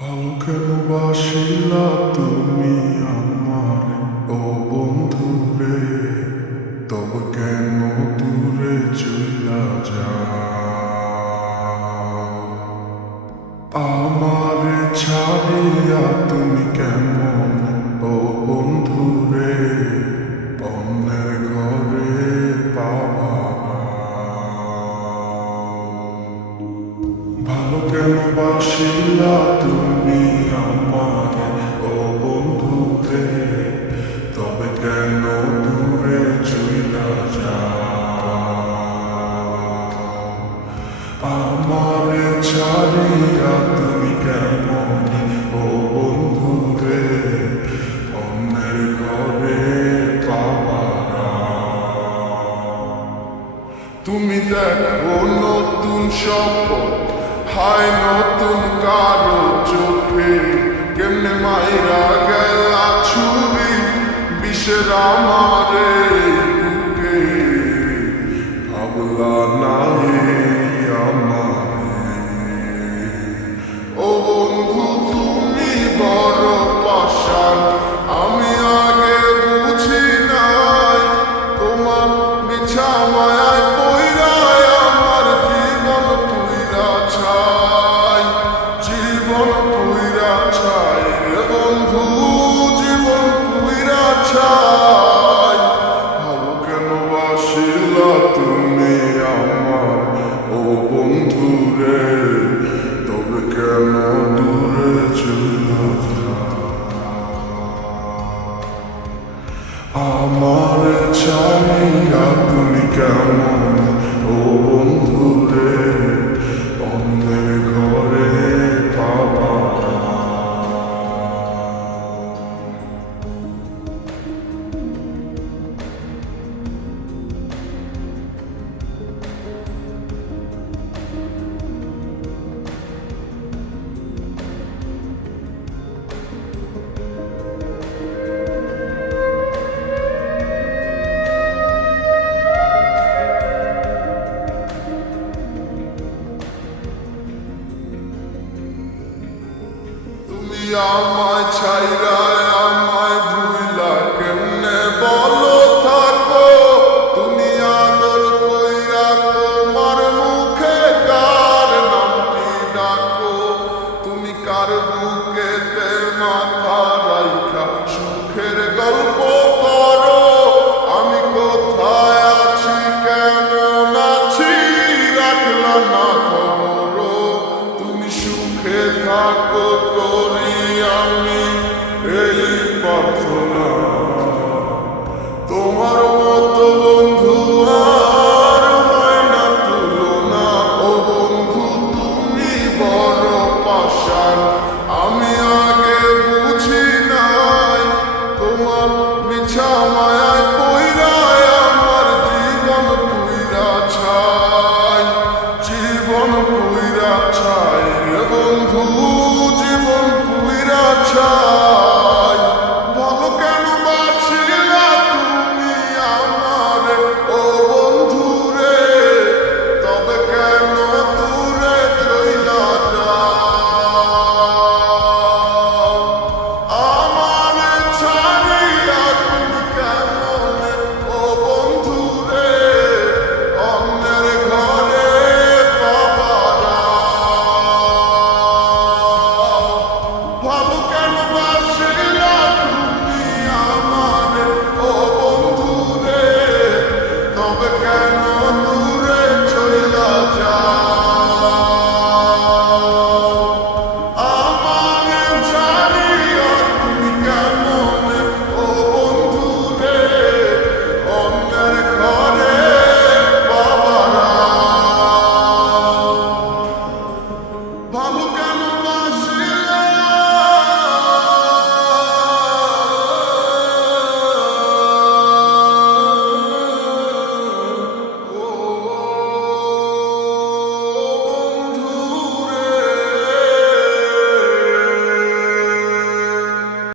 ভালো কেন বাসিলা তুমি আমার ও বন্ধু রে, তবে কেন দূরে চইলা যাও? আমারে ছাড়িয়া তুমি কেমন ও বন্ধু রে, অন্যের ঘরে পাবা? ভালো কেন বাসিলা তুমি আমারে ও বন্ধু রে, তবে কেন দূরে চইলা যাও? আমারে ছাড়িয়া তুমি কেমন ও বন্ধু রে, অন্যের ঘরে পাবা না। তুমি দেখো নতুন স্বপ্ন, হায় নতুন কারো চোখে, কেমনে মাইরা গেলা ছুরি বিষের আমারে বুকে। ভাবলা না আমারে ও বন্ধু, তুমি বড় পাষাণ, আমি আগে বুঝি নাই। তোমার মিছা মায়ায় পইরায় আমার জীবন পুইরা ছাই, জীবন পুইরা ছাই রে বন্ধু, জীবন পুইরা ছাই। ভালো কেন বাসিলা তুমি আমার ও বন্ধু রে, তবে কেন দূরে চইলা যাও? আমার ছাড়িয়া তুমি কেমন ও বন্ধু রে, অন্যের ঘরে পাবা না। তুমি আমায় ছাইরা আমায় ভুইলা কেমনে বলো থাকো? তুমি আদর কইরা তোমার মুখে কার নামটি ডাকো? তুমি কার বুকেতে মাথা রাইখা সুখের গল্প করো? আমি কোথায় আছি কেমন আছি রাখলা না খবর? তুমি সুখে থাকো করি আমি এই প্রার্থনা। তোমার মতো বন্ধু আর হয় না তুলনা। ও বন্ধু তুমি বড় পাষাণ, আমি আগে বুঝি নাই। তোমার মিছা মায়ায় পইরায় আমার জীবন পুইরা ছাই, জীবন পুইরা ছাই রে বন্ধু, জীবন পুইরা ছাই। ভালো কেন বাসিলা তুমি আমার ও বন্ধু রে, তবে কেন দূরে চইলা যাও? আমারে ছাড়িয়া তুমি কেমন ও বন্ধু রে, অন্যের ঘরে পাবা না। ভালো কেন বাসিলা তুমি আমার ও বন্ধু রে, তবে কেন